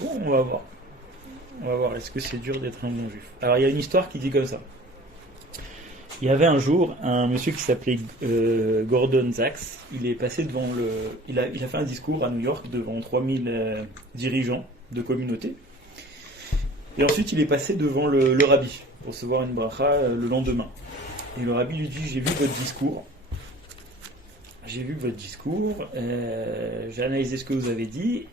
Bon, on va voir. On va voir, est-ce que c'est dur d'être un bon juif? Alors il y a une histoire qui dit comme ça. Il y avait un jour un monsieur qui s'appelait Gordon Sachs. Il est passé devant il a fait un discours à New York devant 3000 dirigeants de communauté. Et ensuite il est passé devant le rabbi pour recevoir une bracha le lendemain. Et le rabbi lui dit, j'ai vu votre discours. J'ai analysé ce que vous avez dit.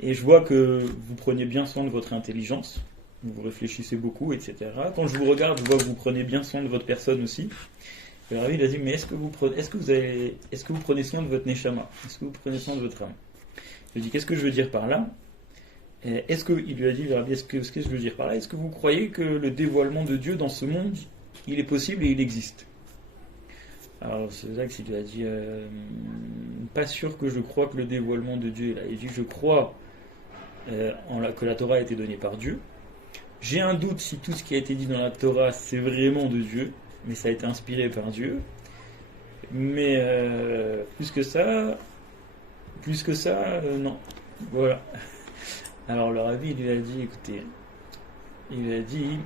Et je vois que vous preniez bien soin de votre intelligence. Vous réfléchissez beaucoup, etc. Quand je vous regarde, je vois que vous prenez bien soin de votre personne aussi. Et le rabbi il a dit, mais est-ce que vous prenez soin de votre neshama? Est-ce que vous prenez soin de votre âme? Je lui ai dit, qu'est-ce que je veux dire par là? Il lui a dit, le rabbi, ce que je veux dire par là, est-ce que vous croyez que le dévoilement de Dieu dans ce monde, il est possible et il existe? Alors c'est ça qu'il lui a dit, pas sûr que je crois que le dévoilement de Dieu est là. Il dit, je crois que la Torah a été donnée par Dieu. J'ai un doute si tout ce qui a été dit dans la Torah c'est vraiment de Dieu, mais ça a été inspiré par Dieu. Mais plus que ça, non. Voilà. Alors le rabbi il lui a dit, écoutez, il lui a dit,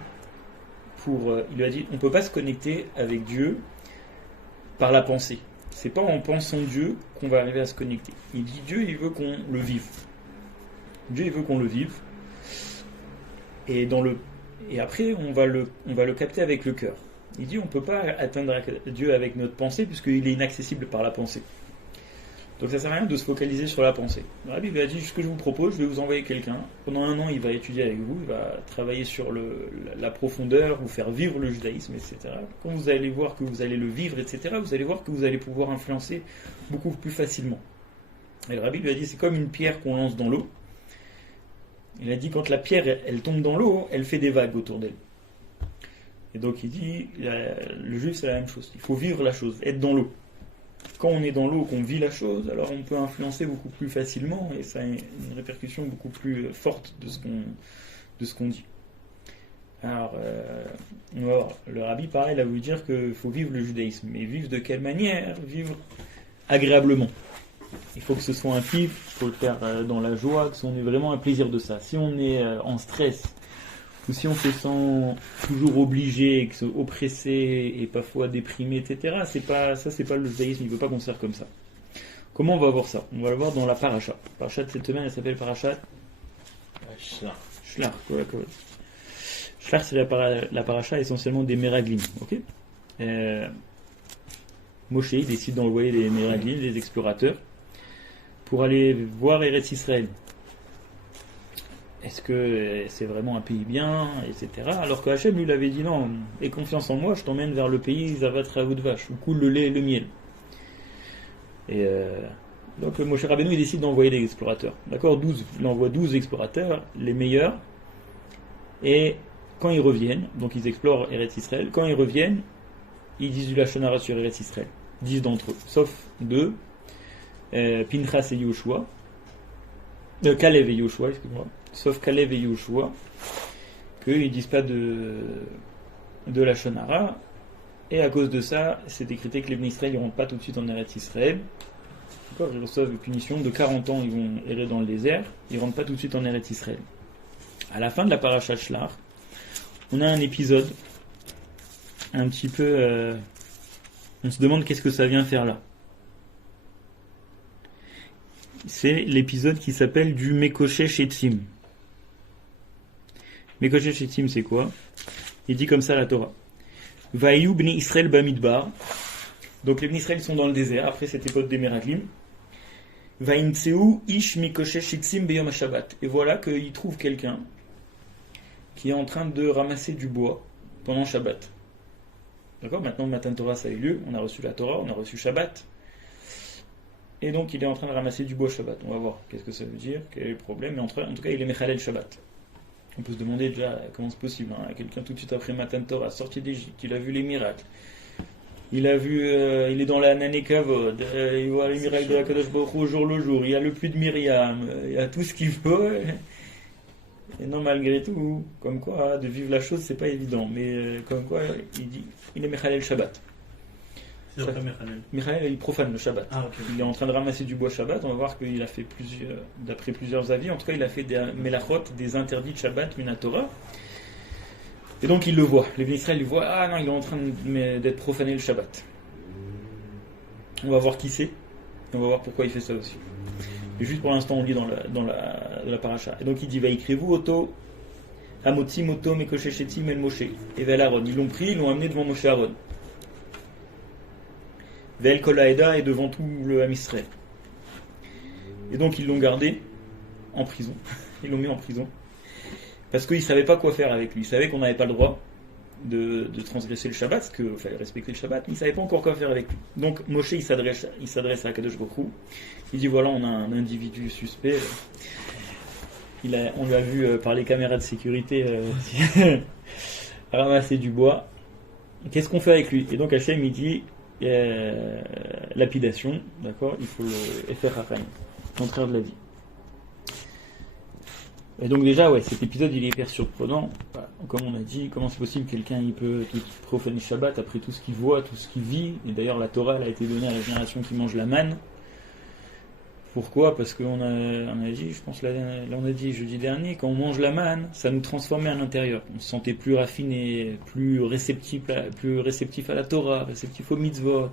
on ne peut pas se connecter avec Dieu par la pensée. C'est pas en pensant Dieu qu'on va arriver à se connecter. Il dit Dieu, il veut qu'on le vive. Dieu, il veut qu'on le vive. Et après, on va le capter avec le cœur. Il dit on ne peut pas atteindre Dieu avec notre pensée puisqu'il est inaccessible par la pensée. Donc ça ne sert à rien de se focaliser sur la pensée. Le rabbi lui a dit ce que je vous propose, je vais vous envoyer quelqu'un. Pendant 1 an, il va étudier avec vous, il va travailler sur la profondeur, vous faire vivre le judaïsme, etc. Quand vous allez voir que vous allez le vivre, etc., vous allez voir que vous allez pouvoir influencer beaucoup plus facilement. Et le rabbi lui a dit c'est comme une pierre qu'on lance dans l'eau. Il a dit quand la pierre elle tombe dans l'eau, elle fait des vagues autour d'elle. Et donc il dit le juif c'est la même chose. Il faut vivre la chose, être dans l'eau. Quand on est dans l'eau, qu'on vit la chose, alors on peut influencer beaucoup plus facilement et ça a une répercussion beaucoup plus forte de ce qu'on dit. Alors, le rabbi, pareil, il a voulu dire qu'il faut vivre le judaïsme. Mais vivre de quelle manière? Vivre agréablement. Il faut que ce soit un kiff, il faut le faire dans la joie, que on ait vraiment un plaisir de ça. Si on est en stress, ou si on se sent toujours obligé, oppressé et parfois déprimé, etc., c'est pas le judaïsme, il ne veut pas qu'on se serve comme ça. Comment on va voir ça? On va le voir dans la paracha. La paracha de cette semaine, elle s'appelle paracha Shlach. Shlach, c'est la paracha essentiellement des Meraglim. Okay, Moshe décide d'envoyer les Meraglim, les explorateurs, pour aller voir Eretz Israël. Est-ce que c'est vraiment un pays bien, etc. Alors que Hachem lui avait dit non, aie confiance en moi, je t'emmène vers le pays Zavat Vache, où coule le lait et le miel. Et donc Moshe Rabbeinu il décide d'envoyer des explorateurs. D'accord, il envoie 12 explorateurs, les meilleurs, et quand ils reviennent, donc ils explorent Eretz Israël, quand ils reviennent, ils disent du Lachon Hara sur Eretz Israël. 10 d'entre eux, sauf 2, Pinchas et Yoshua, Kalev et Yoshua, excuse-moi. Sauf Kalev et Yoshua, qu'ils ne disent pas de Lachon Hara, et à cause de ça, c'est décrété que les Bnei Israël ne rentrent pas tout de suite en Eretz Israël. D'accord, ils reçoivent une punition de 40 ans, ils vont errer dans le désert, ils ne rentrent pas tout de suite en Eretz Israël. À la fin de la paracha Shlach, on a un épisode un petit peu... on se demande qu'est-ce que ça vient faire là. C'est l'épisode qui s'appelle du Mekoshe Shetzim. Mekoshe Shetzim, c'est quoi? Il dit comme ça la Torah. Vayu bni Israël bamidbar. Donc les bni Israël sont dans le désert, après cette époque des Meraglim. Vaimtseu ish Mekoshe Shetzim beyom Shabbat. Et voilà qu'il trouve quelqu'un qui est en train de ramasser du bois pendant Shabbat. D'accord? Maintenant, le Matan Torah, ça a eu lieu. On a reçu la Torah, on a reçu Shabbat. Et donc, il est en train de ramasser du bois Shabbat. On va voir qu'est-ce que ça veut dire, quel est le problème. Mais en tout cas, il est Mechalel Shabbat. On peut se demander déjà comment c'est possible. Quelqu'un tout de suite après Matan Torah, sorti d'Égypte, il a vu les miracles. Il a vu, il est dans la Nané Kavod, il voit les miracles de la Kadosh Baruch Hu au jour le jour. Il y a le puits de Myriam, il y a tout ce qu'il faut. Et non, malgré tout, comme quoi, de vivre la chose, c'est pas évident. Mais comme quoi, il dit, il est Mechalel Shabbat. C'est après Michael. Michael, il profane le Shabbat. Ah, ok. Il est en train de ramasser du bois Shabbat. On va voir qu'il a fait d'après plusieurs avis, en tout cas, il a fait des melachot, des interdits de Shabbat, Minatora. Et donc, il le voit. Les Israël le voient. Ah non, il est en train d'être profané le Shabbat. On va voir qui c'est. On va voir pourquoi il fait ça aussi. Et juste pour l'instant, on lit dans la paracha. Et donc, il dit, va écrivez-vous auto. Amotzi moto mekosheshetim el Moshe et vel Aaron. Ils l'ont pris, ils l'ont amené devant Moshe Aaron. Vel kol haeda et devant tout le Ham Israël. Et donc ils l'ont gardé en prison. Ils l'ont mis en prison parce qu'ils ne savaient pas quoi faire avec lui. Ils savaient qu'on n'avait pas le droit de transgresser le Shabbat, parce qu'il fallait respecter le Shabbat, mais ils ne savaient pas encore quoi faire avec lui. Donc Moshe il s'adresse à Kadosh Baruch Hu. Il dit voilà, on a un individu suspect. On lui a vu par les caméras de sécurité ramasser du bois. Qu'est-ce qu'on fait avec lui? Et donc Hachem il dit lapidation, d'accord? Il faut le faire Hachem, contraire de la vie. Et donc déjà, ouais, cet épisode il est hyper surprenant. Voilà. Comme on a dit, comment c'est possible que quelqu'un il peut profaner le Shabbat après tout ce qu'il voit, tout ce qu'il vit? Et d'ailleurs la Torah elle a été donnée à la génération qui mange la manne. Pourquoi? Parce qu'on a dit, je pense là on a dit jeudi dernier, quand on mange la manne, ça nous transformait à l'intérieur. On se sentait plus raffiné, plus réceptif à la Torah, réceptif aux mitzvot,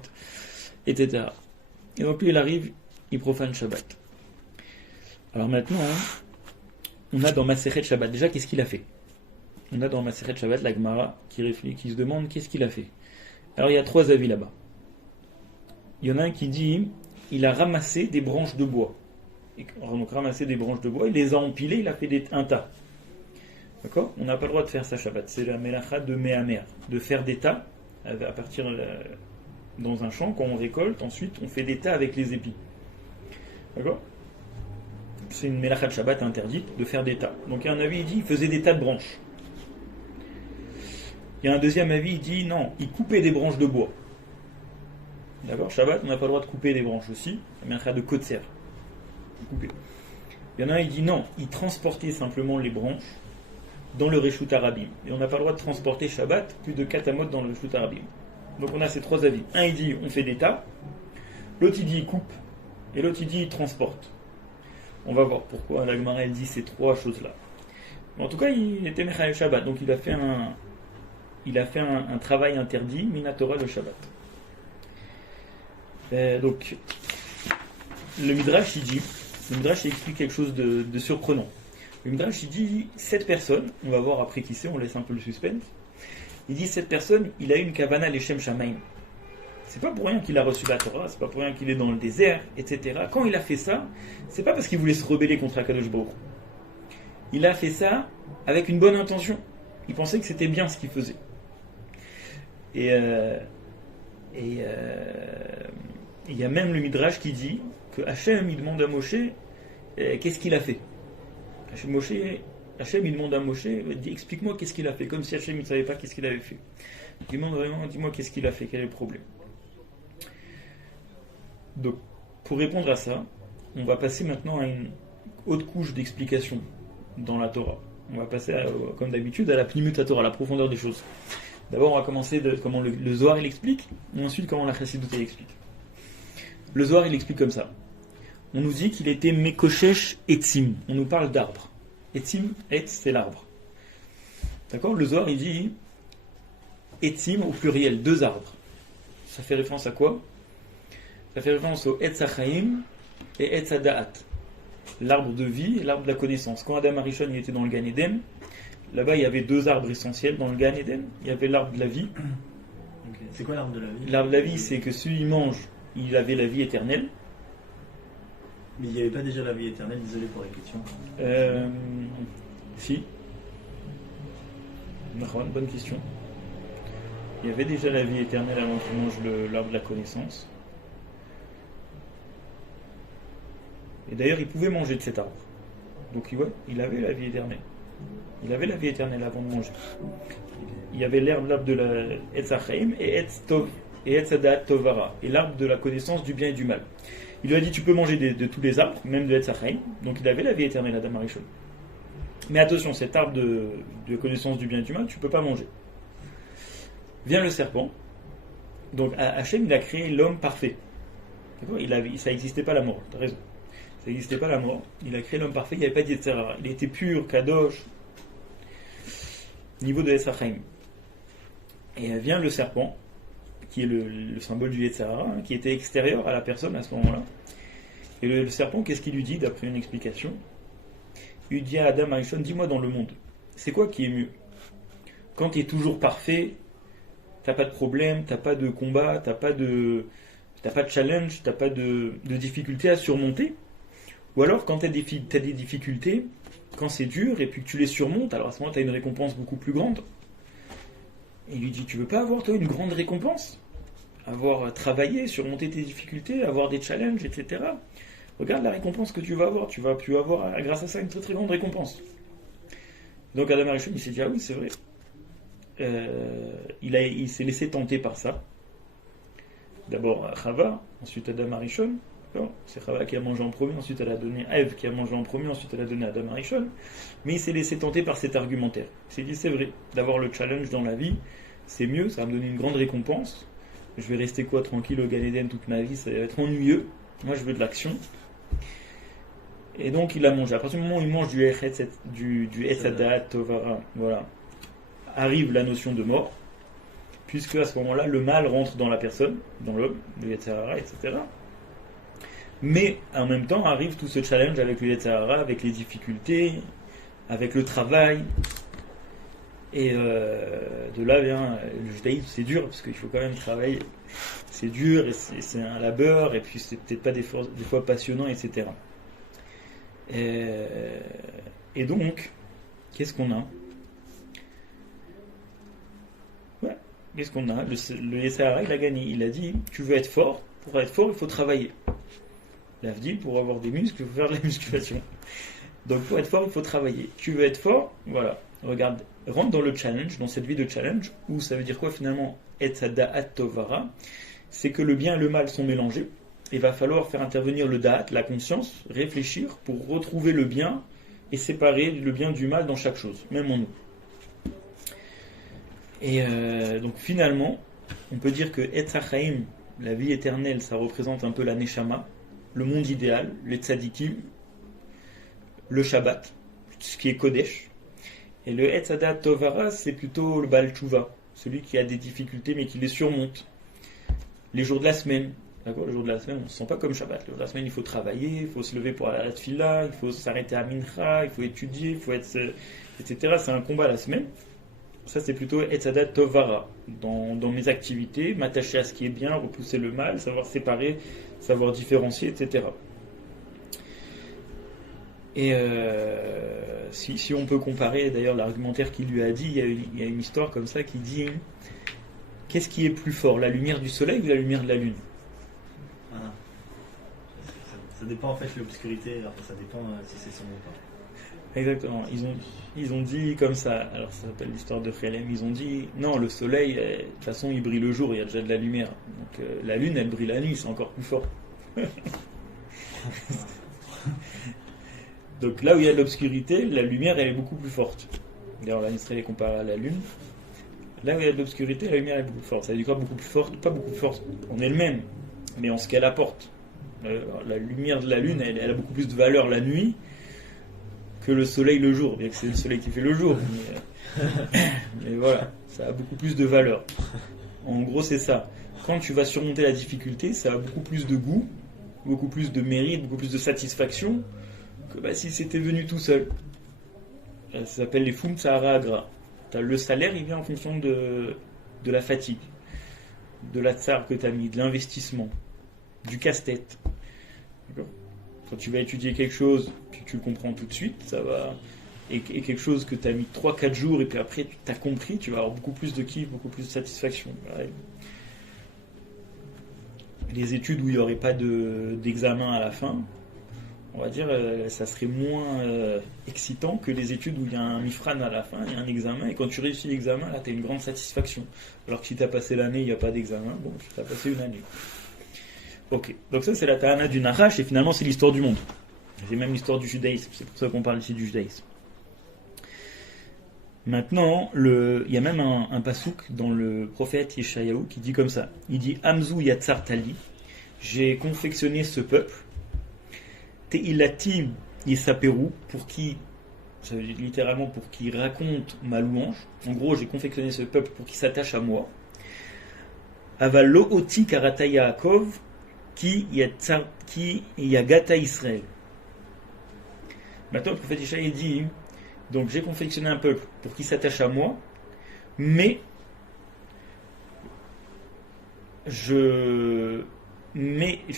etc. Et donc lui il arrive, il profane Shabbat. Alors maintenant, on a dans Masechet Shabbat, déjà qu'est-ce qu'il a fait? On a dans Masechet Shabbat la Gemara qui réfléchit, qui se demande qu'est-ce qu'il a fait. Alors il y a 3 avis là-bas. Il y en a un qui dit il a ramassé des branches de bois. Donc ramassé des branches de bois, il les a empilées, il a fait un tas. D'accord? On n'a pas le droit de faire ça Shabbat. C'est la melacha de Mehamer, de faire des tas à partir dans un champ, quand on récolte, ensuite on fait des tas avec les épis. D'accord? C'est une melacha de Shabbat interdite de faire des tas. Donc il y a un avis, il dit il faisait des tas de branches. Il y a un deuxième avis, il dit non, il coupait des branches de bois. D'accord, Shabbat, on n'a pas le droit de couper des branches aussi. La melacha de kotser. Couper. Il y en a un, il dit non, il transportait simplement les branches dans le Reshut Harabim. Et on n'a pas le droit de transporter Shabbat plus de 4 amot dans le Reshut Harabim. Donc on a ces 3 avis. Un, il dit on fait des tas. L'autre, il dit il coupe. Et l'autre, il dit il transporte. On va voir pourquoi la Gemara elle dit ces 3 choses-là. Mais en tout cas, il était Mechael Shabbat. Donc il a fait un travail interdit, Minatora le Shabbat. Donc, le Midrash il explique quelque chose de surprenant. Le Midrash il dit 7 personnes, on va voir après qui c'est, on laisse un peu le suspense. Il dit 7 personnes, il a eu une kavana leshem shamaim. C'est pas pour rien qu'il a reçu la Torah, c'est pas pour rien qu'il est dans le désert, etc. Quand il a fait ça, c'est pas parce qu'il voulait se rebeller contre Akadosh Baruch. Il a fait ça avec une bonne intention. Il pensait que c'était bien ce qu'il faisait. Et il y a même le Midrash qui dit que Hachem il demande à Moshe qu'est-ce qu'il a fait. Hachem il demande à Moshe, il dit explique-moi qu'est-ce qu'il a fait, comme si Hachem il ne savait pas qu'est-ce qu'il avait fait. Il demande vraiment, dis-moi qu'est-ce qu'il a fait, quel est le problème. Donc pour répondre à ça, on va passer maintenant à une haute couche d'explication dans la Torah. On va passer comme d'habitude à la Pnimut Torah, à la profondeur des choses. D'abord on va commencer de comment le Zohar il explique, et ensuite comment la Chassidut il explique. Le Zohar il explique comme ça. On nous dit qu'il était Mekoshesh Etzim. On nous parle d'arbres. Etzim, Etz c'est l'arbre. D'accord? Le Zohar il dit Etzim au pluriel, 2 arbres. Ça fait référence à quoi? Ça fait référence au Etz HaChaim et Etz HaDa'at. L'arbre de vie et l'arbre de la connaissance. Quand Adam Arishon il était dans le Gan Eden, là-bas il y avait 2 arbres essentiels dans le Gan Eden. Il y avait l'arbre de la vie. Okay. C'est quoi l'arbre de la vie? L'arbre de la vie c'est que celui qui mange, il avait la vie éternelle. Mais il n'y avait pas déjà la vie éternelle, désolé pour la question. Si. Bonne question. Il y avait déjà la vie éternelle avant qu'il mange l'arbre de la connaissance. Et d'ailleurs, il pouvait manger de cet arbre. Donc, il avait la vie éternelle. Il avait la vie éternelle avant de manger. Il y avait l'arbre de la Etz HaChaim et Etz Tov et Etz HaDa'at Tovara, et l'arbre de la connaissance du bien et du mal. Il lui a dit tu peux manger de tous les arbres, même de Etz HaChaim. Donc il avait la vie éternelle, Adam Arishon. Mais attention, cet arbre de connaissance du bien et du mal, tu ne peux pas manger. Vient le serpent, Donc Hachem, il a créé l'homme parfait. D'accord, ça n'existait pas la mort, tu as raison. Ça n'existait pas la mort. Il a créé l'homme parfait, il n'y avait pas d'Yetzirah. Il était pur, kadosh, niveau de Esachaim. Et vient le serpent, qui est le symbole du Yetzirah, qui était extérieur à la personne à ce moment-là. Et le serpent, qu'est-ce qu'il lui dit, d'après une explication? Il dit à Adam Arishon, dis-moi dans le monde, c'est quoi qui est mieux? Quand tu es toujours parfait, t'as pas de problème, t'as pas de combat, t'as pas de challenge, t'as pas de difficultés à surmonter. Ou alors quand t'as des difficultés, quand c'est dur et puis que tu les surmontes, alors à ce moment t'as une récompense beaucoup plus grande. Et il lui dit, tu veux pas avoir toi une grande récompense? Avoir travaillé, surmonter tes difficultés, avoir des challenges, etc. Regarde la récompense que tu vas avoir. Tu vas avoir grâce à ça une très très grande récompense. Donc Adam Arishon, il s'est dit, ah oui, c'est vrai. Il s'est laissé tenter par ça. D'abord Chava, ensuite Adam Arishon. C'est Chava qui a mangé en premier, ensuite elle a donné Ève qui a mangé en premier, ensuite elle a donné Adam Arishon. Mais il s'est laissé tenter par cet argumentaire. Il s'est dit, c'est vrai, d'avoir le challenge dans la vie, c'est mieux, ça va me donner une grande récompense. Je vais rester tranquille au Gan Eden toute ma vie, ça va être ennuyeux. Moi je veux de l'action. Et donc il a mangé. À partir du moment où il mange du Etz Hadat Tovara, voilà, arrive la notion de mort, puisque à ce moment-là, le mal rentre dans la personne, dans l'homme, le Yetzirah, etc. Mais en même temps arrive tout ce challenge avec le Yetzirah, avec les difficultés, avec le travail. Et de là vient le judaïsme, c'est dur, parce qu'il faut quand même travailler. C'est dur, et c'est un labeur, et puis c'est peut-être pas des fois passionnant, etc. Et donc, qu'est-ce qu'on a? Qu'est-ce qu'on a? Le Yetzirah, il a gagné. Il a dit, tu veux être fort, pour être fort, il faut travailler. L'Avdil, pour avoir des muscles, il faut faire de la musculation. Donc pour être fort, il faut travailler. Tu veux être fort, voilà. Regarde, rentre dans le challenge, dans cette vie de challenge, où ça veut dire quoi finalement? Etz Da'at Tovara, c'est que le bien et le mal sont mélangés. Il va falloir faire intervenir le Da'at, la conscience, réfléchir pour retrouver le bien et séparer le bien du mal dans chaque chose, même en nous. Et donc finalement, on peut dire que Etz HaChaim, la vie éternelle, ça représente un peu la Neshama, le monde idéal, les tzadikim, le Shabbat, ce qui est Kodesh. Et le Etz Hadat Tovara, c'est plutôt le Baal Tshuva, celui qui a des difficultés mais qui les surmonte. Les jours de la semaine, d'accord, les jours de la semaine, on ne se sent pas comme Shabbat. Les jours de la semaine, il faut travailler, il faut se lever pour aller à la tfila, il faut s'arrêter à Mincha, il faut étudier, il faut être, etc. C'est un combat la semaine. Ça, c'est plutôt Etz Hadat Tovara. Dans mes activités, m'attacher à ce qui est bien, repousser le mal, savoir séparer, savoir différencier, etc. Et si on peut comparer, d'ailleurs, l'argumentaire qu'il lui a dit, il y a une histoire comme ça qui dit qu'est-ce qui est plus fort, la lumière du soleil ou la lumière de la lune? Ça dépend en fait de l'obscurité, alors ça dépend si c'est sombre ou pas. Exactement, ils ont dit comme ça, alors ça s'appelle l'histoire de Khelem, ils ont dit non, le soleil, de toute façon il brille le jour, il y a déjà de la lumière, donc la lune elle brille la nuit, c'est encore plus fort. Donc là où il y a de l'obscurité, la lumière elle est beaucoup plus forte. D'ailleurs la Israël est comparée à la lune. Là où il y a de l'obscurité, la lumière est beaucoup plus forte. Ça veut dire quoi beaucoup plus forte? Pas beaucoup plus forte en elle-même, mais en ce qu'elle apporte. La lumière de la lune, elle a beaucoup plus de valeur la nuit que le soleil le jour. Bien que c'est le soleil qui fait le jour, mais voilà, ça a beaucoup plus de valeur. En gros, c'est ça. Quand tu vas surmonter la difficulté, ça a beaucoup plus de goût, beaucoup plus de mérite, beaucoup plus de satisfaction que si c'était venu tout seul. Ça s'appelle les Fum Sahara Agra. Le salaire, il vient en fonction de la fatigue, de la tsar que tu as mis, de l'investissement, du casse-tête. D'accord ? Quand tu vas étudier quelque chose, tu le comprends tout de suite, ça va. Et quelque chose que tu as mis 3-4 jours et puis après tu t'as compris, tu vas avoir beaucoup plus de kiff, beaucoup plus de satisfaction. Ouais. Les études où il n'y aurait pas d'examen à la fin, on va dire, ça serait moins excitant que les études où il y a un mifran à la fin, il y a un examen, et quand tu réussis l'examen, là, tu as une grande satisfaction. Alors que si tu as passé l'année, il n'y a pas d'examen, bon, tu as passé une année. Ok, donc ça c'est la Tahana du Nahash, et finalement c'est l'histoire du monde. C'est même l'histoire du judaïsme, c'est pour ça qu'on parle ici du judaïsme. Maintenant, il y a même un pasouk dans le prophète Yeshayahu qui dit comme ça. Il dit Amzu Yatzar Tali, j'ai confectionné ce peuple, Teilatim Yesaperu, pour qui, ça veut dire littéralement pour qu'il raconte ma louange. En gros, j'ai confectionné ce peuple pour qu'il s'attache à moi. Avalo Oti Karata Yaakov, qui Yagata Israël. Maintenant, le prophète Yeshayahu dit donc j'ai confectionné un peuple pour qu'il s'attache à moi, mais je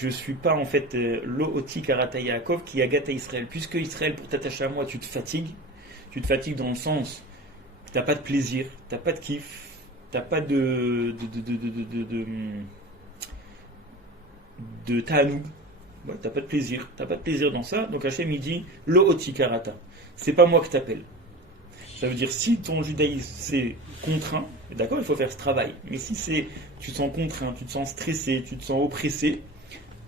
suis pas en fait l'Oti Karata Yaakov qui agata Israël. Puisque Israël, pour t'attacher à moi, tu te fatigues dans le sens que t'as pas de plaisir, t'as pas de kiff, t'as pas de ta'anoug. Ouais, t'as pas de plaisir dans ça. Donc Hachem il dit l'Oti Karata. C'est pas moi que t'appelle. Ça veut dire si ton judaïsme c'est contraint, d'accord, il faut faire ce travail. Mais si tu te sens contraint, tu te sens stressé, tu te sens oppressé,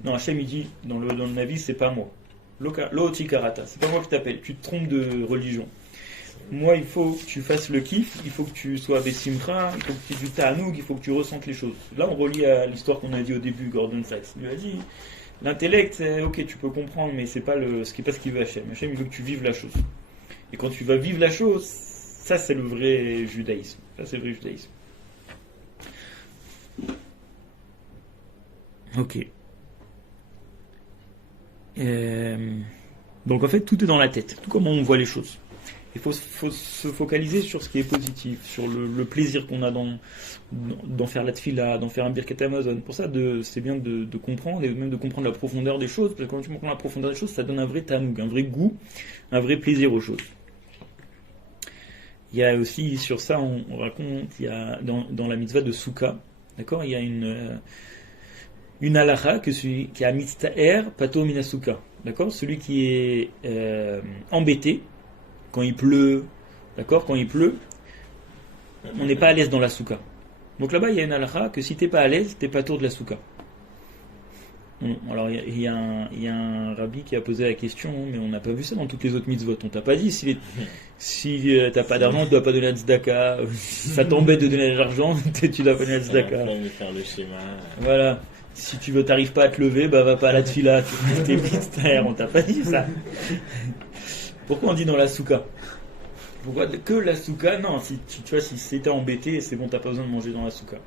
non, Hachem il dit dans le Navi c'est pas moi. L'Oti Karata, c'est pas moi que t'appelle. Tu te trompes de religion. Moi il faut que tu fasses le kiff, il faut que tu sois Bessimcha, il faut que tu aies du ta'anoug, il faut que tu ressentes les choses. Là on relie à l'histoire qu'on a dit au début, Gordon Sachs. Il lui a dit l'intellect, ok, tu peux comprendre, mais c'est pas ce qu'il veut Hachem. Hachem, il veut que tu vives la chose. Et quand tu vas vivre la chose, ça c'est le vrai judaïsme. Ok. Donc en fait, tout est dans la tête. Tout comment on voit les choses. Il faut se focaliser sur ce qui est positif, sur le plaisir qu'on a d'en faire la tfila, d'en faire un birkat Amazon. Pour ça, c'est bien de comprendre, et même de comprendre la profondeur des choses, parce que quand tu comprends la profondeur des choses, ça donne un vrai tanoug, un vrai goût, un vrai plaisir aux choses. Il y a aussi, sur ça, on raconte, il y a dans la mitzvah de Souka, d'accord, il y a une halakha qui a mitztaher pato minasuka, d'accord, celui qui est embêté, quand il pleut, d'accord, on n'est pas à l'aise dans la souka. Donc là-bas, il y a une halakha que si t'es pas à l'aise, t'es pas tour de la souka. Alors il y a un rabbi qui a posé la question, mais on n'a pas vu ça dans toutes les autres mitzvot. On t'a pas dit si t'as pas d'argent, tu dois pas donner à tzedaka. Ça t'embête de donner de l'argent, tu dois pas donner à tzedaka. Faire le schéma. Voilà. Si t'arrives pas à te lever, va pas à la tfila. T'es mystère, on t'a pas dit ça. Pourquoi on dit dans la souka? Pourquoi que la souka? Non, si c'était embêté, c'est bon, t'as pas besoin de manger dans la souka.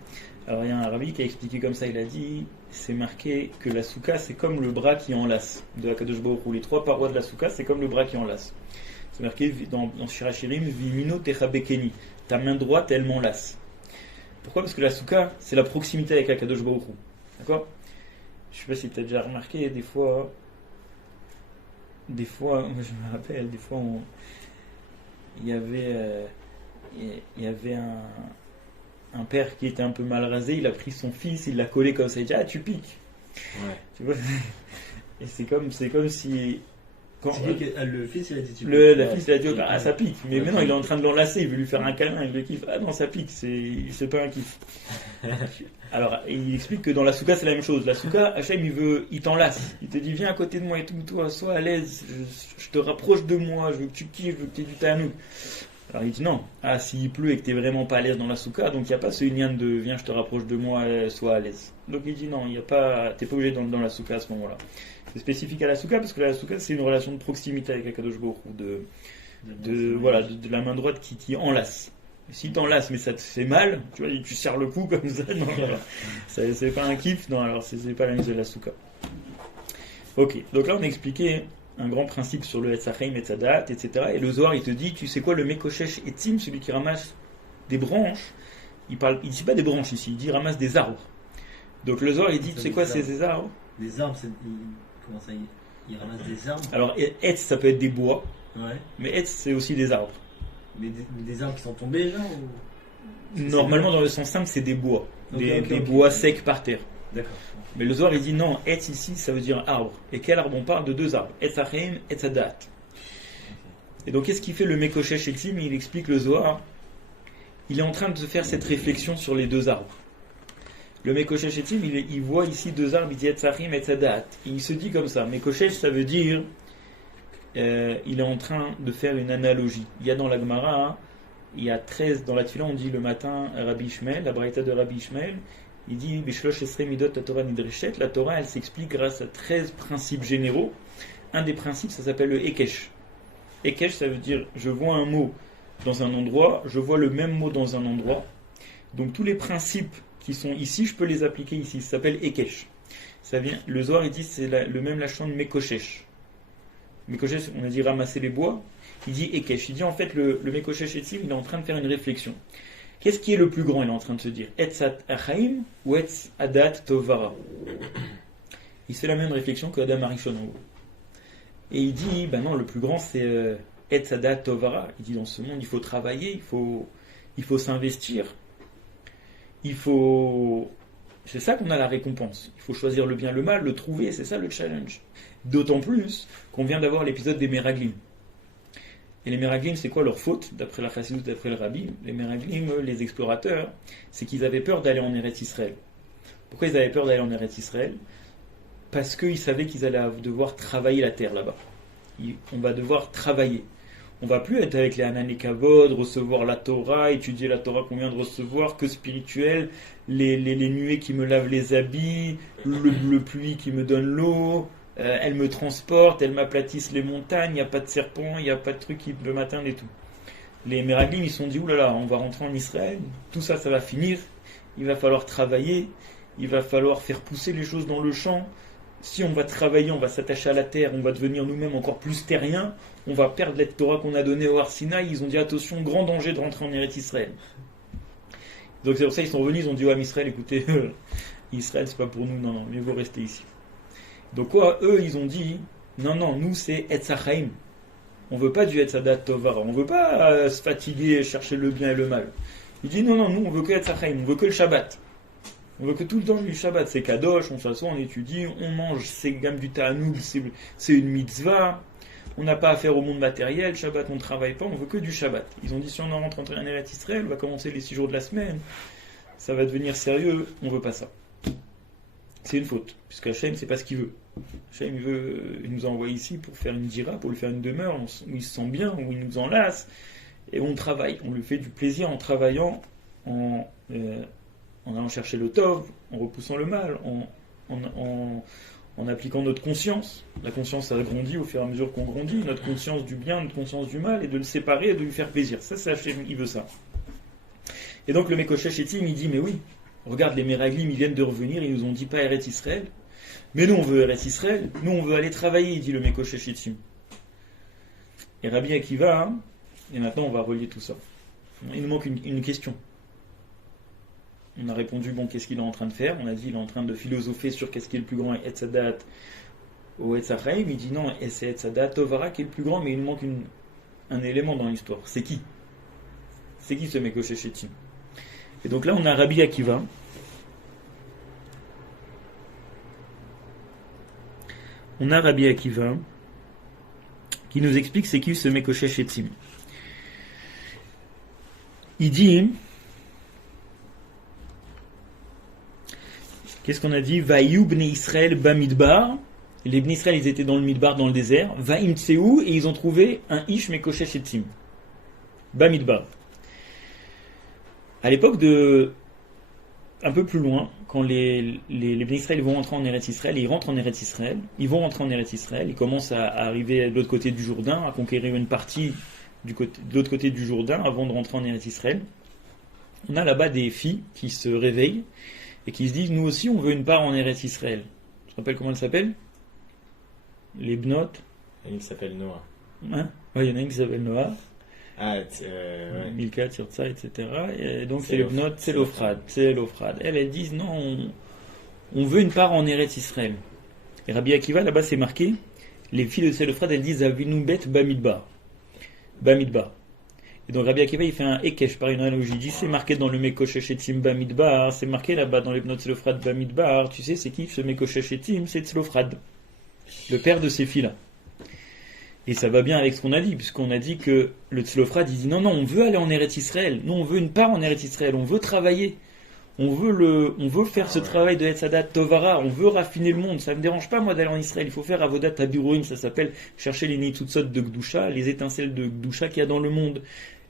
Alors il y a un rabbi qui a expliqué comme ça, il a dit, c'est marqué que la souka c'est comme le bras qui enlace de la Kadosh Baruch Hu. Les trois parois de la souka c'est comme le bras qui enlace. C'est marqué dans Shirachirim, Vimino Techabekeni, ta main droite elle m'enlace. Pourquoi? Parce que la souka c'est la proximité avec la Kadosh Baruch Hu. D'accord? Je sais pas si tu as déjà remarqué, des fois, je me rappelle, des fois, il y avait un père qui était un peu mal rasé, il a pris son fils, il l'a collé comme ça, il dit tu piques. Ouais. Tu vois? Et c'est comme si. Quand, le fils il a dit la fille il a dit ça pique, mais maintenant il est en train de l'enlacer, il veut lui faire un câlin, il le kiffe, non ça pique, c'est pas un kiff. Alors il explique que dans la souka c'est la même chose. La souka, Hachem il t'enlace, il te dit viens à côté de moi et tout, toi sois à l'aise, je te rapproche de moi, je veux que tu kiffes, je veux que tu aies du ta'anoug. Alors il dit non, s'il pleut et que t'es vraiment pas à l'aise dans la souka, donc il n'y a pas ce lien de viens je te rapproche de moi, sois à l'aise. Donc il dit non, t'es pas obligé dans la souka à ce moment-là. C'est spécifique à la souka parce que la souka c'est une relation de proximité avec Akadosh Baruch Hu, de la main droite qui enlace. Si t'enlaces mais ça te fait mal, tu vois, tu serres le cou comme ça, non, c'est pas un kiff, non, alors c'est pas la mise de la souka. Ok, donc là on a expliqué un grand principe sur le Etzachaim, Etzadat, etc. Et le Zohar il te dit, tu sais quoi, le Mekoshesh Etzim, celui qui ramasse des branches, il dit pas des branches ici, il dit ramasse des arbres. Donc le Zohar il dit, tu sais quoi, c'est des arbres? Des arbres, comment ça, il ramasse des arbres? Alors Etz ça peut être des bois, ouais. Mais Etz c'est aussi des arbres. Mais des arbres qui sont tombés là ou... Normalement dans le sens simple c'est des bois, des bois secs par terre. D'accord. Mais le Zohar il dit non, Etz ici ça veut dire arbre. Et quel arbre? On parle de deux arbres, Etzachim, Etzadat. Et donc qu'est-ce qui fait le Mekoshesh Etzim? Il explique le Zohar, il est en train de faire cette réflexion sur les deux arbres. Le Mekoshesh Etzim il voit ici deux arbres, il dit Etzachim, Etzadat. Il se dit comme ça, Mekoshesh ça veut dire il est en train de faire une analogie. Il y a dans la Gemara il y a 13, dans la Tfila on dit le matin Rabbi Ishmael, la braïta de Rabbi Ishmael, il dit Bishlosh Esrei Midot Torah Nidreshet, la Torah elle s'explique grâce à 13 principes généraux. Un des principes ça s'appelle le Ekesh. Ekesh ça veut dire je vois un mot dans un endroit, je vois le même mot dans un endroit. Donc tous les principes qui sont ici, je peux les appliquer ici. Ça s'appelle Ekesh. Ça vient, le Zohar il dit c'est le même lachon de Mekoshesh. Mekoshesh, on a dit ramasser les bois. Il dit Ekesh. Il dit en fait le Mekoshesh Etzim, il est en train de faire une réflexion. Qu'est-ce qui est le plus grand? Il est en train de se dire Etzat Achaim ou Etz Adat Tovara. Il fait la même réflexion que Adam Arishon en haut. Et il dit ben non, le plus grand c'est Etz Adat Tovara. Il dit dans ce monde il faut travailler, il faut s'investir. C'est ça qu'on a la récompense. Il faut choisir le bien, le mal, le trouver, c'est ça le challenge. D'autant plus qu'on vient d'avoir l'épisode des Meraglim. Et les Meraglim, c'est quoi leur faute, d'après la Chassidut, d'après le Rabbi? Les Meraglim, les explorateurs, c'est qu'ils avaient peur d'aller en Eretz Israël. Pourquoi ils avaient peur d'aller en Eretz Israël? Parce qu'ils savaient qu'ils allaient devoir travailler la terre là-bas. On va devoir travailler. On va plus être avec les Hanan et Kavod, recevoir la Torah, étudier la Torah qu'on vient de recevoir, que spirituel, les nuées qui me lavent les habits, le pluie qui me donne l'eau, elles me transportent, elles m'aplatissent les montagnes, il n'y a pas de serpent, il n'y a pas de truc qui peut m'atteindre et tout. Les Meraglim, ils se sont dit, oulala, on va rentrer en Israël, tout ça, ça va finir, il va falloir travailler, il va falloir faire pousser les choses dans le champ. Si on va travailler, on va s'attacher à la terre, on va devenir nous-mêmes encore plus terriens, on va perdre la Torah qu'on a donnée au Har Sinaï. Ils ont dit attention, grand danger de rentrer en Eretz Israël. Donc c'est pour ça qu'ils sont venus, ils ont dit à Israël, écoutez, Israël c'est pas pour nous, non, mais vous restez ici. Donc quoi, eux ils ont dit, non, nous c'est Etz Hachaim. On veut pas du Etz Adat Tovara, on veut pas se fatiguer, chercher le bien et le mal. Ils disent non, nous on veut que Etz Hachaim, on veut que le Shabbat. On veut que tout le temps du Shabbat, c'est Kadosh, on s'assoit, on étudie, on mange, c'est gamme du Ta'anoug, c'est une mitzvah, on n'a pas affaire au monde matériel, Shabbat on ne travaille pas, on veut que du Shabbat. Ils ont dit si on en rentre en Eretz Israël, on va commencer les 6 jours de la semaine, ça va devenir sérieux, on veut pas ça. C'est une faute, puisque Hachem c'est pas ce qu'il veut. Hachem il nous envoie ici pour faire une dira, pour lui faire une demeure où il se sent bien, où il nous enlace, et on travaille, on lui fait du plaisir en travaillant, en allant chercher le tov, en repoussant le mal, en appliquant notre conscience. La conscience, ça grandit au fur et à mesure qu'on grandit, notre conscience du bien, notre conscience du mal, et de le séparer et de lui faire plaisir. Ça, c'est Hachem, il veut ça. Et donc le Mekoshesh Etzim, il dit, mais oui, regarde, les Meraglim, ils viennent de revenir, ils nous ont dit pas Eretz Israël, mais nous on veut Eretz Israël, nous on veut aller travailler, il dit le Mekoshesh Etzim. Et Rabbi Akiva, et maintenant on va relier tout ça. Il nous manque une question. On a répondu, bon, qu'est-ce qu'il est en train de faire? On a dit, il est en train de philosopher sur qu'est-ce qui est le plus grand, Etz Adat ou Etz Hachaim. Il dit non, c'est Etz Adat Tovara qui est le plus grand, mais il manque un élément dans l'histoire. C'est qui? C'est qui ce Mekoshesh Etzim? Et donc là, on a Rabbi Akiva. On a Rabbi Akiva qui nous explique c'est qui ce Mekoshesh Etzim. Il dit... Qu'est-ce qu'on a dit? Vaïu bnei Israël bamidbar. Les bnei Israël, ils étaient dans le midbar, dans le désert. Vaïm tseou, et ils ont trouvé un ish mekoshesh etzim. Bamidbar. À l'époque un peu plus loin, quand les bnei Israël vont rentrer en Eretz Israël, ils rentrent en Eretz Israël, ils vont rentrer en Eretz Israël, ils commencent à arriver de l'autre côté du Jourdain, à conquérir une partie de l'autre côté du Jourdain avant de rentrer en Eretz Israël. On a là-bas des filles qui se réveillent et qui se disent, nous aussi on veut une part en Eretz Israël. Tu te rappelles comment elles s'appellent? Les Bnot. Il s'appelle Noah. Hein? Ouais, il y en a une qui s'appelle Noah. Ouais. Milka, Tirza, etc. Et donc c'est les Bnot, c'est l'Ofrad. Elles disent, non, on veut une part en Eretz Israël. Et Rabbi Akiva, là-bas c'est marqué, les filles de Selofrad, elles disent, Avinubet Bamidbar. Et donc Rabbi Akiva il fait un Ekesh par une analogie. Il dit c'est marqué dans le Mekoshesh Etzim Bamidbar, c'est marqué là-bas dans les Bnot Selofrad Bamidbar. Tu sais c'est qui ce Mekoshesh Etzim? C'est Selofrad, le père de ces filles-là. Et ça va bien avec ce qu'on a dit, puisqu'on a dit que le Selofrad il dit non, on veut aller en Eretz Israël, nous on veut une part en Eretz Israël, on veut travailler, on veut faire ce travail de Etz Adat Tovara, on veut raffiner le monde. Ça ne me dérange pas moi d'aller en Israël, il faut faire Avodat Habiruim, ça s'appelle chercher les Nitzutzot de Gdusha, les étincelles de Gdusha qu'il y a dans le monde.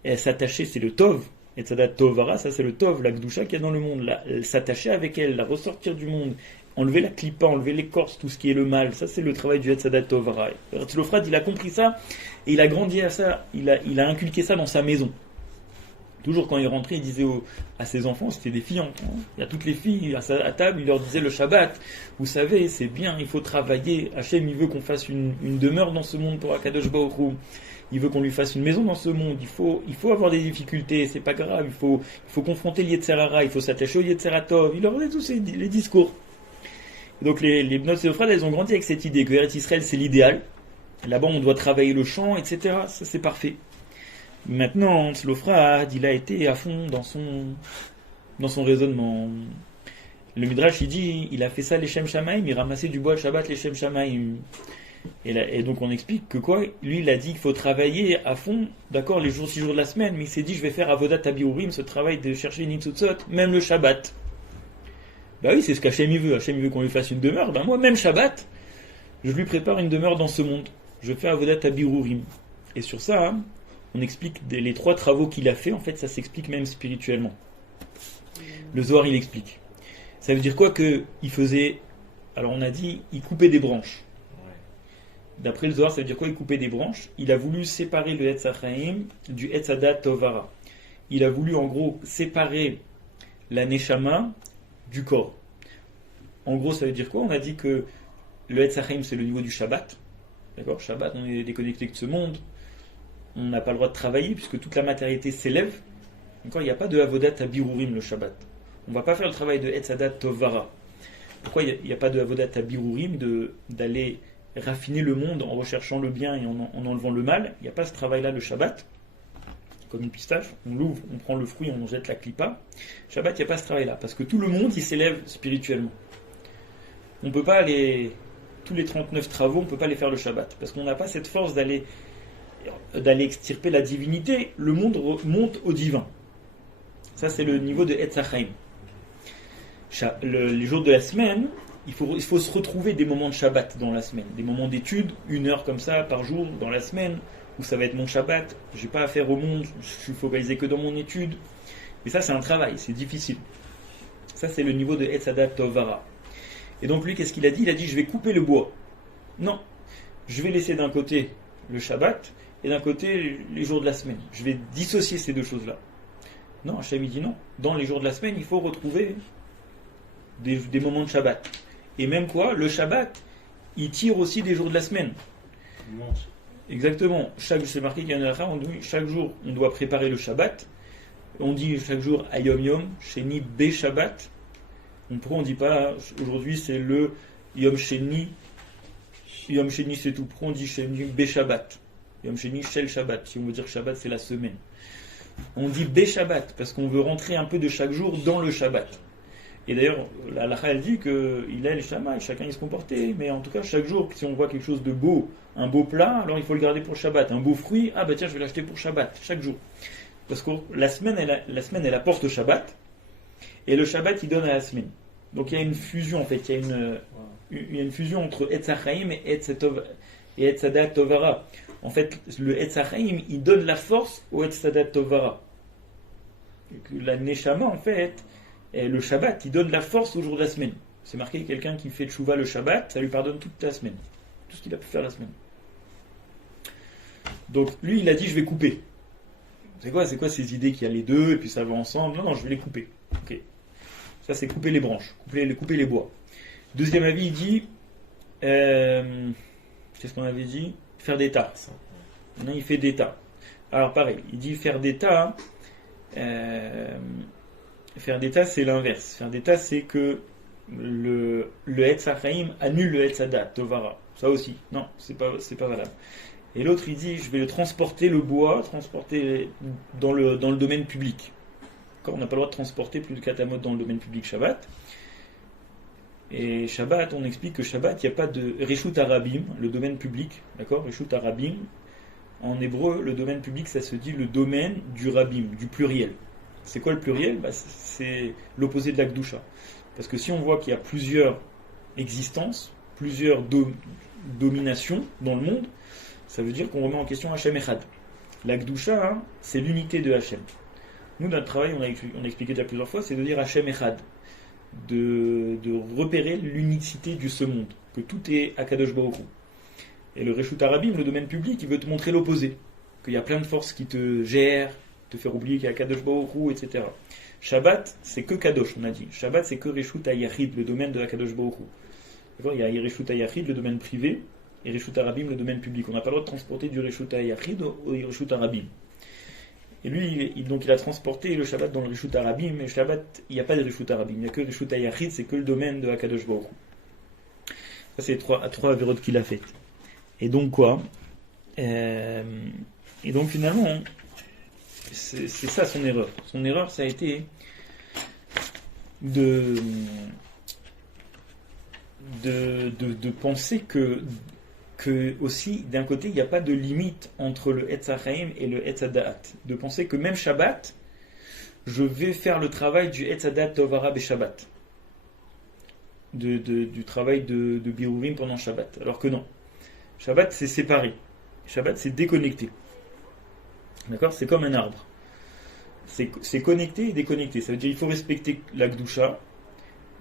elle s'attachait, c'est le Tov, et Tzadat Tovara, ça c'est le Tov, la Gdusha qu'il y a dans le monde, là, elle s'attachait avec elle, la ressortir du monde, enlever la clipa, enlever l'écorce, tout ce qui est le mal, ça c'est le travail du Tzadat Tovara. Tzlofrad, il a compris ça, et il a grandi à ça, il a inculqué ça dans sa maison. Toujours quand il rentrait, il disait à ses enfants, c'était des filles, il y a toutes les filles à table, il leur disait le Shabbat, vous savez, c'est bien, il faut travailler, Hachem il veut qu'on fasse une demeure dans ce monde pour Akadosh Baruch Hu. Il veut qu'on lui fasse une maison dans ce monde. Il faut avoir des difficultés. C'est pas grave. Il faut confronter le Yetzer Hara. Il faut s'attacher au Yetzer Hatov. Il leur donnait tous les discours. Et donc les Bnot Tzlofrad, elles ont grandi avec cette idée que Eretz Israël c'est l'idéal. Là-bas on doit travailler le champ, etc. Ça c'est parfait. Maintenant Tzlofrad, il a été à fond dans son raisonnement. Le Midrash il dit, il a fait ça les Shem Shamaim. Il ramassait du bois le Shabbat les Shem Shamaim. Et donc on explique que quoi, lui il a dit qu'il faut travailler à fond, d'accord, les 6 jours de la semaine, mais il s'est dit je vais faire Avodat Abiurim, ce travail de chercher une Nitzutzot, même le Shabbat. Bah oui, c'est ce qu'Hachem il veut. Hachem il veut qu'on lui fasse une demeure. Ben moi, même Shabbat, je lui prépare une demeure dans ce monde. Je fais Avodat Abiurim. Et sur ça, hein, on explique les 3 travaux qu'il a fait. En fait, ça s'explique même spirituellement. Le Zohar il explique. Ça veut dire quoi que il faisait. Alors on a dit, il coupait des branches. D'après le Zohar, ça veut dire quoi? Il coupait des branches. Il a voulu séparer le Etz Hachaim du Etz Hadat Tovara. Il a voulu en gros séparer la Neshama du corps. En gros, ça veut dire quoi? On a dit que le Etz Hachaim c'est le niveau du Shabbat. D'accord? Shabbat, on est déconnecté de ce monde. On n'a pas le droit de travailler puisque toute la matérialité s'élève. Encore, il n'y a pas de Avodat Abirurim le Shabbat. On ne va pas faire le travail de Etz Hadat Tovara. Pourquoi il n'y a pas de Avodat Abirurim d'aller raffiner le monde en recherchant le bien et en enlevant le mal? Il n'y a pas ce travail-là le Shabbat. Comme une pistache, on l'ouvre, on prend le fruit, on jette la clipa. Shabbat, il n'y a pas ce travail-là, parce que tout le monde, il s'élève spirituellement. On ne peut pas tous les 39 travaux, on ne peut pas les faire le Shabbat, parce qu'on n'a pas cette force d'aller extirper la divinité. Le monde monte au divin. Ça, c'est le niveau de Etz Hachaim. Les jours de la semaine, il faut se retrouver des moments de Shabbat dans la semaine, des moments d'étude, 1 heure comme ça par jour dans la semaine, où ça va être mon Shabbat, je n'ai pas affaire au monde, je suis focalisé que dans mon étude. Et ça c'est un travail, c'est difficile. Ça c'est le niveau de Etz Hadat Tovara. Et donc lui qu'est-ce qu'il a dit? Il a dit je vais couper le bois. Non, je vais laisser d'un côté le Shabbat et d'un côté les jours de la semaine. Je vais dissocier ces 2 choses-là. Non, Hachem il dit non. Dans les jours de la semaine, il faut retrouver des moments de Shabbat. Et même quoi, le Shabbat, il tire aussi des jours de la semaine. Exactement. C'est marqué qu'il y en a là, chaque jour, on doit préparer le Shabbat. On dit chaque jour Ayom Yom, Sheni Be Shabbat. Pourquoi on ne dit pas aujourd'hui c'est le Yom Sheni c'est tout. Pourquoi on dit Sheni Be Shabbat? Yom Sheni Shel Shabbat. Si on veut dire que Shabbat c'est la semaine. On dit Be Shabbat parce qu'on veut rentrer un peu de chaque jour dans le Shabbat. Et d'ailleurs, la halakha elle dit qu'il a les shamaï, chacun il se comportait, mais en tout cas, chaque jour, si on voit quelque chose de beau, un beau plat, alors il faut le garder pour Shabbat. Un beau fruit, ah bah tiens, je vais l'acheter pour Shabbat, chaque jour. Parce que la semaine, elle apporte au Shabbat, et le Shabbat, il donne à la semaine. Donc il y a une fusion, en fait, il y a une fusion entre Etz Hachaim et Etz Hadat Tovara. En fait, le Etz Hachaim, il donne la force au Etz Hadat Tovara. La Neshama, en fait, et le Shabbat, il donne la force au jour de la semaine. C'est marqué, quelqu'un qui fait tchouva le Shabbat, ça lui pardonne toute la semaine. Tout ce qu'il a pu faire la semaine. Donc, lui, il a dit, je vais couper. C'est quoi ces idées qu'il y a les 2, et puis ça va ensemble? Non, je vais les couper. Ok. Ça, c'est couper les branches, couper les bois. Deuxième avis, il dit, qu'est-ce qu'on avait dit? Faire des tas. Maintenant, il fait des tas. Alors, pareil, il dit faire des tas, faire des tas, c'est l'inverse. Faire des tas, c'est que le Etz Hachaim annule le Etz Hadat Tovara. Ça aussi. Non, c'est pas valable. Et l'autre, il dit, je vais le transporter dans le domaine public. Quand on n'a pas le droit de transporter plus de katamot dans le domaine public Shabbat. Et Shabbat, on explique que Shabbat, il n'y a pas de Reshut Harabim, le domaine public. D'accord? Reshut Harabim. En hébreu, le domaine public, ça se dit le domaine du Rabim, du pluriel. C'est quoi le pluriel? C'est l'opposé de la Gdusha. Parce que si on voit qu'il y a plusieurs existences, plusieurs dominations dans le monde, ça veut dire qu'on remet en question Hashem Echad. La Gdusha, hein, c'est l'unité de Hachem. Nous, notre travail, on a expliqué déjà plusieurs fois, c'est de dire Hachem Echad, de repérer l'unicité du ce monde, que tout est Akadosh Baruch Hu. Et le Reshut Harabim, le domaine public, il veut te montrer l'opposé, qu'il y a plein de forces qui te gèrent, te faire oublier qu'il y a Kadosh Baruch Hu, etc. Shabbat, c'est que Kadosh, on a dit. Shabbat, c'est que Reshut HaYachid, le domaine de Akadosh Baruch Hu. D'accord, il y a Reshut HaYachid, le domaine privé, et Reshut Harabim, le domaine public. On n'a pas le droit de transporter du Reshut HaYachid au Reshut Harabim. Et lui, il a transporté le Shabbat dans le Reshut Harabim, mais le Shabbat, il n'y a pas de Reshut Harabim, il n'y a que Reshut HaYachid, c'est que le domaine de Akadosh Baruch Hu. Ça, c'est trois avérotes qu'il a faites. Et donc quoi et donc finalement, c'est ça son erreur. Son erreur, ça a été de penser que aussi, d'un côté, il n'y a pas de limite entre le Etz HaChaim et le Etz HaDa'at. De penser que même Shabbat, je vais faire le travail du Etz HaDa'at Tovara Shabbat. Du travail de Birurim pendant Shabbat. Alors que non. Shabbat, c'est séparé. Shabbat, c'est déconnecté. D'accord ? C'est comme un arbre. C'est connecté et déconnecté. Ça veut dire qu'il faut respecter la Gdusha,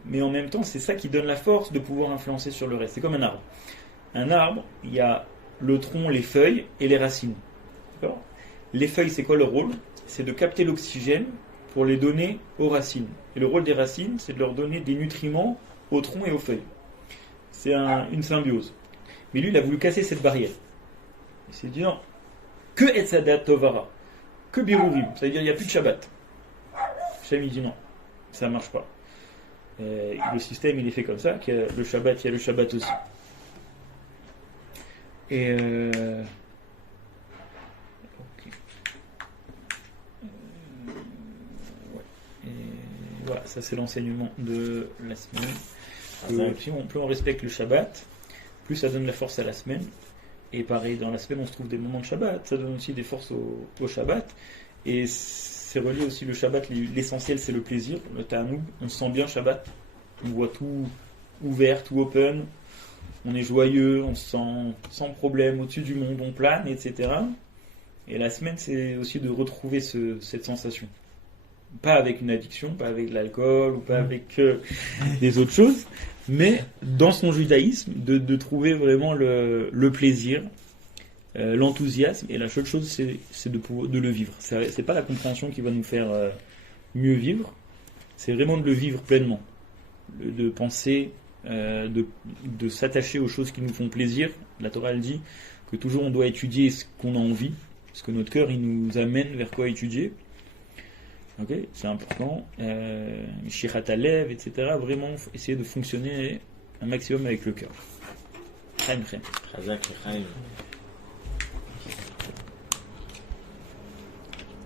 mais en même temps, c'est ça qui donne la force de pouvoir influencer sur le reste. C'est comme un arbre. Un arbre, il y a le tronc, les feuilles et les racines. D'accord ? Les feuilles, c'est quoi leur rôle ? C'est de capter l'oxygène pour les donner aux racines. Et le rôle des racines, c'est de leur donner des nutriments au tronc et aux feuilles. C'est une symbiose. Mais lui, il a voulu casser cette barrière. Il s'est dit non, que Etz HaDa'at Tovara, que Birurim, ça veut dire il n'y a plus de Shabbat. Hachem, il dit non, ça ne marche pas. Le système, il est fait comme ça, qu'il y a le Shabbat, il y a le Shabbat aussi. Et voilà, ça c'est l'enseignement de la semaine. Plus on respecte le Shabbat, plus ça donne la force à la semaine. Et pareil, dans la semaine, on se trouve des moments de Shabbat, ça donne aussi des forces au Shabbat. Et c'est relié aussi le Shabbat, l'essentiel c'est le plaisir, le ta'anoug. On se sent bien Shabbat, on voit tout ouvert, tout open, on est joyeux, on se sent sans problème au-dessus du monde, on plane, etc. Et la semaine, c'est aussi de retrouver cette sensation. Pas avec une addiction, pas avec de l'alcool, ou pas avec des autres choses, mais dans son judaïsme, de trouver vraiment le plaisir, l'enthousiasme, et la seule chose, c'est de le vivre. C'est pas la compréhension qui va nous faire mieux vivre, c'est vraiment de le vivre pleinement, de penser, de s'attacher aux choses qui nous font plaisir. La Torah, elle dit que toujours on doit étudier ce qu'on a envie, parce que notre cœur, il nous amène vers quoi étudier. Ok, c'est important. Shirat Alev, etc. Vraiment essayer de fonctionner un maximum avec le cœur. Chaim. Chazak et Chaim.